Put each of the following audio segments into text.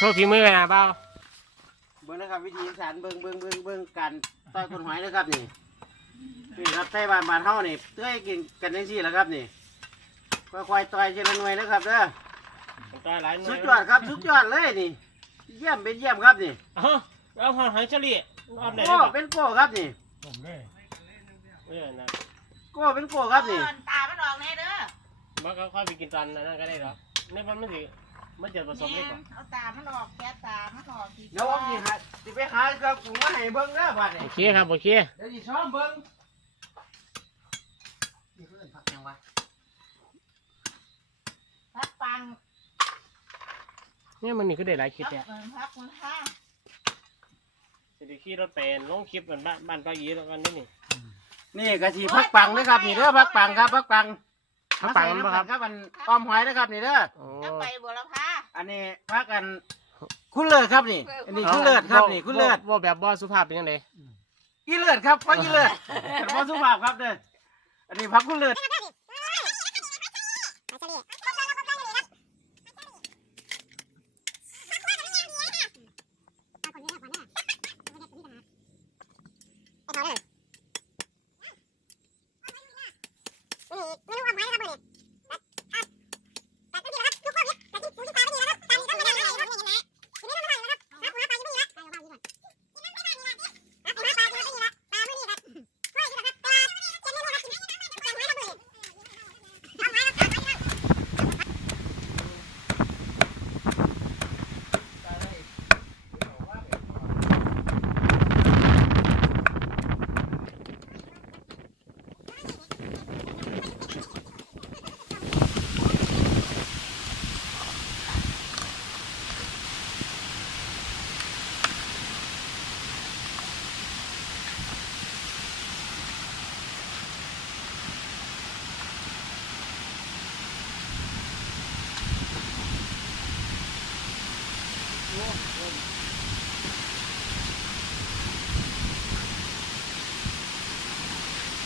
โชว์ฝีมือกันนะเปล่าเบิ้งนะครับวิธีอีสานเบิ้งเบิ้งเบิ้งเบิ้งกันต้อยคนหอยนะครับนี่นี่ครับใต้บ้านบ้านเฮานี่เตื้อยกินกันจังซี่แหละครับนี่ค่อยๆต่อยทีละหน่วยนะครับเด้อตายหลายหน่สุวยดยอดครับสุดยอดเลยนี่ เยี่ยมเป็นเยี่ยมครับนี่เอ้าเอาหอยหอยเฉลี่ยรอบไหนโก้ได้ปะเป็นโก้ครับนี่ผมเลยเออนะโก้เป็นโก้ครับนี่ก่อนตามันออกแน่เด้อมันก็ค่อยไปกินตอนนั้นก็ได้หรอกในมันไม่สิ มันจะผสมได้แม่ก่อนนเอาตามันออกแก้ตามันออกสิเดี๋ยวผมสิหาสิไปหาเครื่องปรุงมาให้เบิ้งเด้อบัดนี้โอเคครับโอเคเดี๋ยวสิช้อมเบิ้งนี่คือผักยังวะพักปังเนี่ยมันนี่ก็ได้หลายคลิปพักเนี่ยเอินพักมันห้าสิได้ขี่รถเป็นลงคลิปกันบ้านบ้านป้ายีแล้วกันนี่นี่นี่กะทิผักปังนะครับนี่เด้อผักปังครับผักปัง ผักปังมาปะใส่ครับน้ำกันครับมันอ้อมหอยนะครับนี่เด้อโอ้จะไปบัวละพาอันนี้พักกันคุณเลิศครับนี่ อันนี้คุณเลิศครับนี่คุณเลิศว่าแบบว่าสุภาพเป็นยังไงอีเลิศครับพักอีเลิศแต่ว่าสุภาพครับเด้ออันนี้พักคุณเลิศ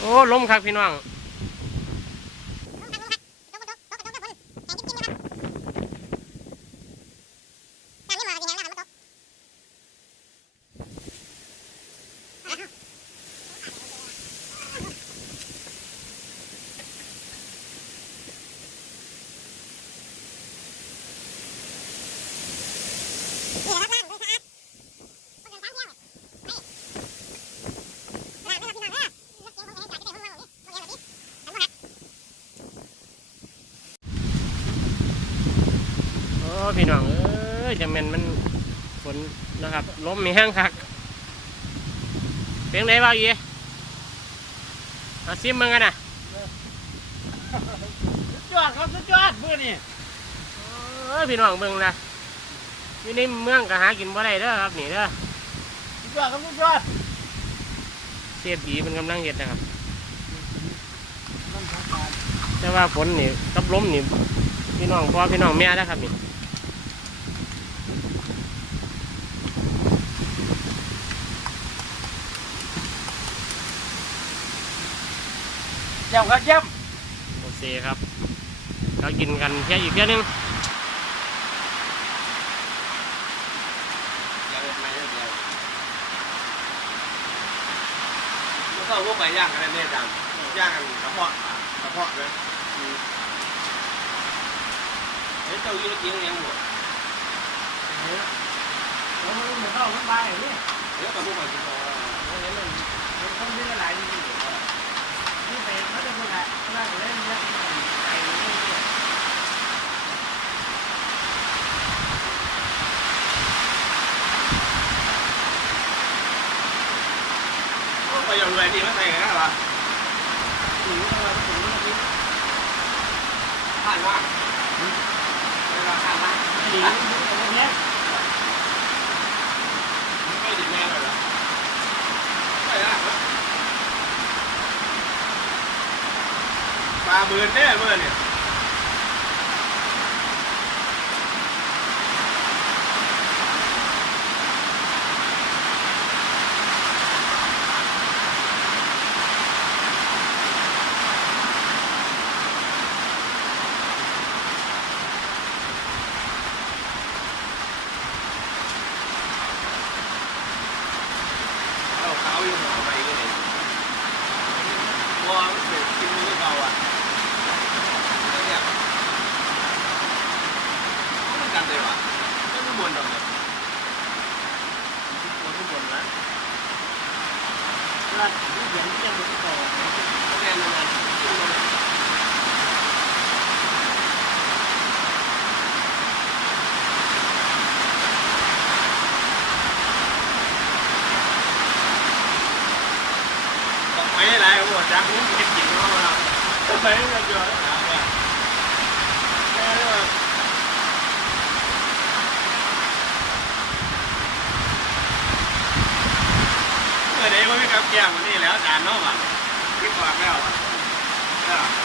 โอ้ล้มครับพี่น้อง โอ้ พี่น้องเอ้ยจะแม่นมันฝนนะครับลมมีแห้งคักเป็นไงบ้างอีเอาซิมมึงกันนะสุดยอดครับสุดยอดเพื่อนี่เอ้ยพี่น้องเบิ่งนะอยู่ในเมืองก็หากินบ่ได้เด้อครับนี่เด้อสุดยอดครับสุดยอดเสียบีมันกำลังเห็ดนะครับ แต่ว่าฝนนี่กับลมนี่พี่น้องพ่อพี่น้องแม่นะครับนี่ ยี่ยมครับเยี่ยมโอเคครับเรากินกันแค่อีกแค่ยหนึงแล้วก็พวกไปย่างกันเนี่ยจังย่างกันกระเพาะกระเพาะเลยเฮ้ยเจ้าอยู่ในเกียงเลี้ยงหมดแล้วมันเหมือนเข้ามันไปนี่เดี๋ยวกับพวกมันกินต่อมันต้องมีหลายๆนี่ นี่ไปเขาจะพูดอะไรเขาจะเล่นเล่นไอ้นี่ไปอย่างไรดีไม่ใช่ไงหรอผ่านว่าเวลาผ่านว่าหนีอย่างเงี้ยไม่ดีแม่เลยเหรอไปแล้ว หมื่นแน่เมื่อเนี่ย ไหนผมบอกจักรู้กินกินเข้ามาทำไมไม่เจอถามว่าแค่ว่าเมื่อเดี๋ยวไม่กับแก้มวันนี้แล้วจานเนาะว่ะคิดว่าแล้วอะ